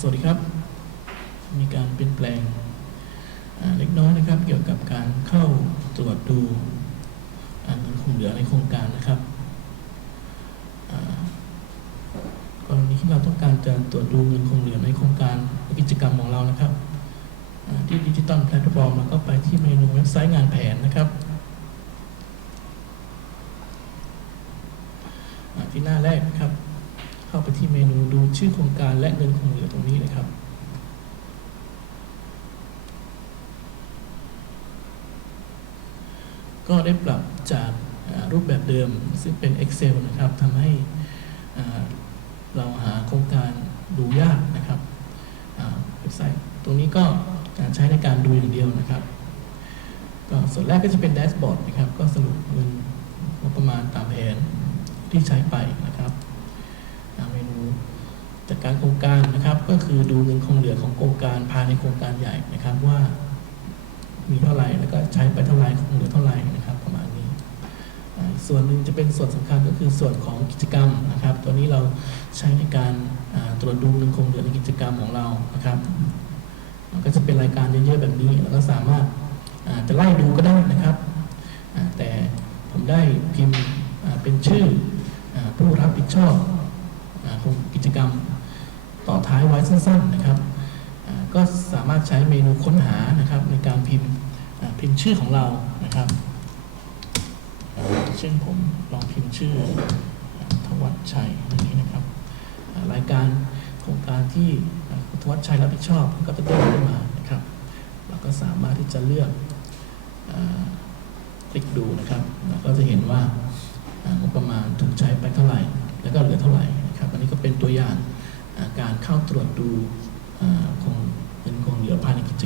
สวัสดีครับ มีการเปลี่ยนแปลงเล็กน้อยนะครับ เกี่ยวกับการเข้าตรวจดูเงินคงเหลือในโครงการนะครับอ่ากรณีที่เราต้องการจะตรวจดูเงินคงเหลือในโครงการกิจกรรมของเรานะครับ ที่ดิจิตอลแพลตฟอร์มเราก็ไปที่เมนูเว็บไซต์งานแผนนะครับที่หน้าแรกนะครับ ที่เมนูดูชื่อโครงการและเงินคงเหลือตรงนี้เลยครับ ก็ได้ปรับจากรูปแบบเดิมซึ่งเป็น Excel นะครับทำให้เราหาโครงการดูยากนะครับเว็บไซต์ตรงนี้ก็ใช้ในการดูอย่างเดียวนะครับ ก็ส่วนแรกก็จะเป็นแดชบอร์ดนะครับ ก็สรุปเงินงบประมาณตามแผนที่ใช้ไปนะครับ จัดการโครงการนะครับ ก็คือดูเงินคงเหลือของโครงการภายในโครงการใหญ่นะครับว่า มีเท่าไหร่แล้วก็ใช้ไปเท่าไหร่คงเหลือเท่าไหร่นะครับประมาณนี้ส่วนหนึ่งจะเป็นส่วนสำคัญก็คือส่วนของกิจกรรมนะครับ ตัวนี้เราใช้ในการตรวจดูเงินคงเหลือในกิจกรรมของเรานะครับมันก็จะเป็นรายการเยอะๆแบบนี้แล้วก็สามารถจะไล่ดูก็ได้นะครับแต่ผมได้พิมพ์เป็นชื่อผู้รับผิดชอบ อ่าโครงกิจกรรมต่อท้ายไว้สั้นๆนะครับ ก็สามารถใช้เมนูค้นหานะครับในการพิมพ์พิมพ์ชื่อของเรานะครับ เช่นผมลองพิมพ์ชื่อทวัชชัยอย่างนี้นะครับ รายการโครงการที่ทวัชชัยรับผิดชอบก็จะเด้งขึ้นมานะครับ เราก็สามารถที่จะเลือกอคลิกดูนะครับแล้วก็จะเห็นว่า ตัวอย่าง การเข้าตรวจดูคงเป็นคงเหลือภายในกิจ